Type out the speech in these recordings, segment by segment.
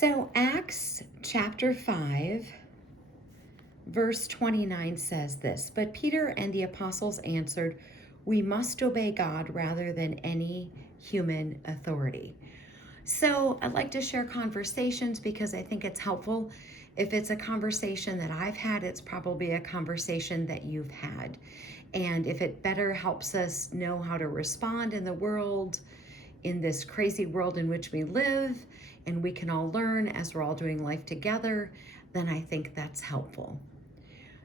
So Acts chapter 5, verse 29 says this, "But Peter and the apostles answered, 'We must obey God rather than any human authority.'" So I'd like to share conversations because I think it's helpful. If it's a conversation that I've had, it's probably a conversation that you've had. And if it better helps us know how to respond in the world, in this crazy world in which we live, and we can all learn as we're all doing life together, then I think that's helpful.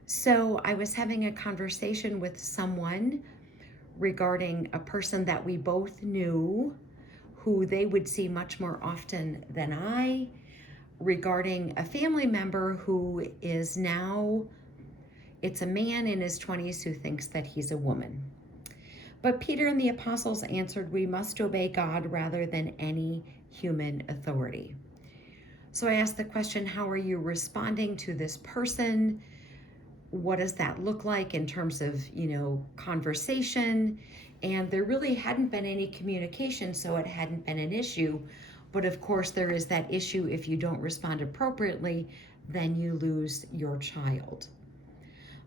So I was having a conversation with someone regarding a person that we both knew, who they would see much more often than I, regarding a family member who is now, it's a man in his 20s who thinks that he's a woman. But Peter and the apostles answered, "We must obey God rather than any human authority." So I asked the question, how are you responding to this person? What does that look like in terms of, conversation? And there really hadn't been any communication, so it hadn't been an issue. But of course, there is that issue. If you don't respond appropriately, then you lose your child.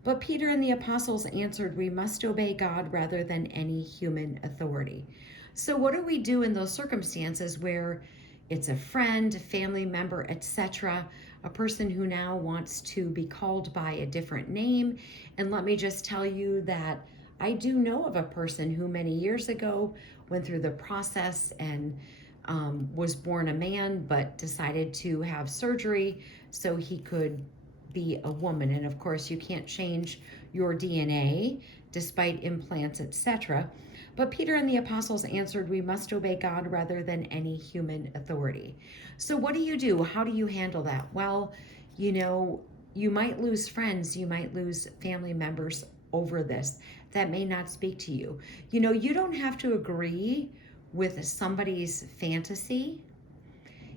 But Peter and the apostles answered, "We must obey God rather than any human authority." So what do we do in those circumstances where it's a friend, a family member, etc., a person who now wants to be called by a different name? And let me just tell you that I do know of a person who many years ago went through the process and was born a man, but decided to have surgery so he could be a woman. And of course, you can't change your DNA despite implants, etc. But Peter and the apostles answered, "We must obey God rather than any human authority." So what do you do? How do you handle that? Well, you might lose friends, you might lose family members over this that may not speak to you. You don't have to agree with somebody's fantasy.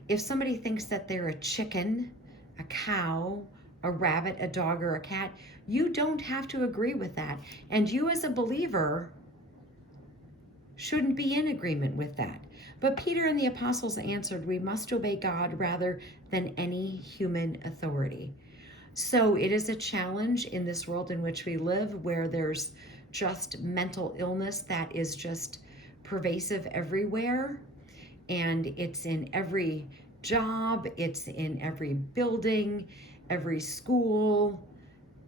If somebody thinks that they're a chicken, a cow, a rabbit, a dog, or a cat, you don't have to agree with that. And you as a believer shouldn't be in agreement with that. But Peter and the apostles answered, "We must obey God rather than any human authority." So it is a challenge in this world in which we live, where there's just mental illness that is just pervasive everywhere. And it's in every job, it's in every building, every school,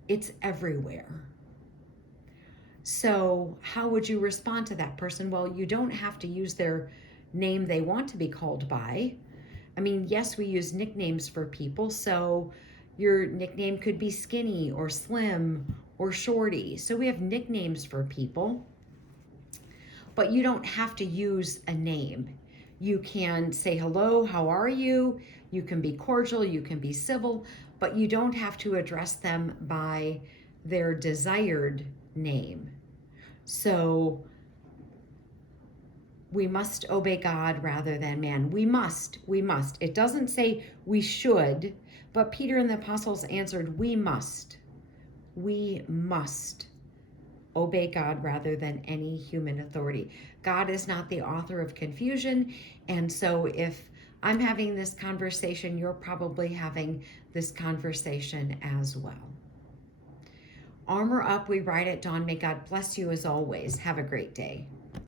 it's everywhere. So how would you respond to that person? Well, you don't have to use their name they want to be called by. I mean, yes, we use nicknames for people. So your nickname could be Skinny or Slim or Shorty. So we have nicknames for people, but you don't have to use a name. You can say, "Hello, how are you?" You can be cordial, you can be civil, but you don't have to address them by their desired name. So we must obey God rather than man. We must. It doesn't say we should, but Peter and the apostles answered, "We must. We must obey God rather than any human authority." God is not the author of confusion. And so if I'm having this conversation, you're probably having this conversation as well. Armor up, we ride at dawn. May God bless you as always. Have a great day.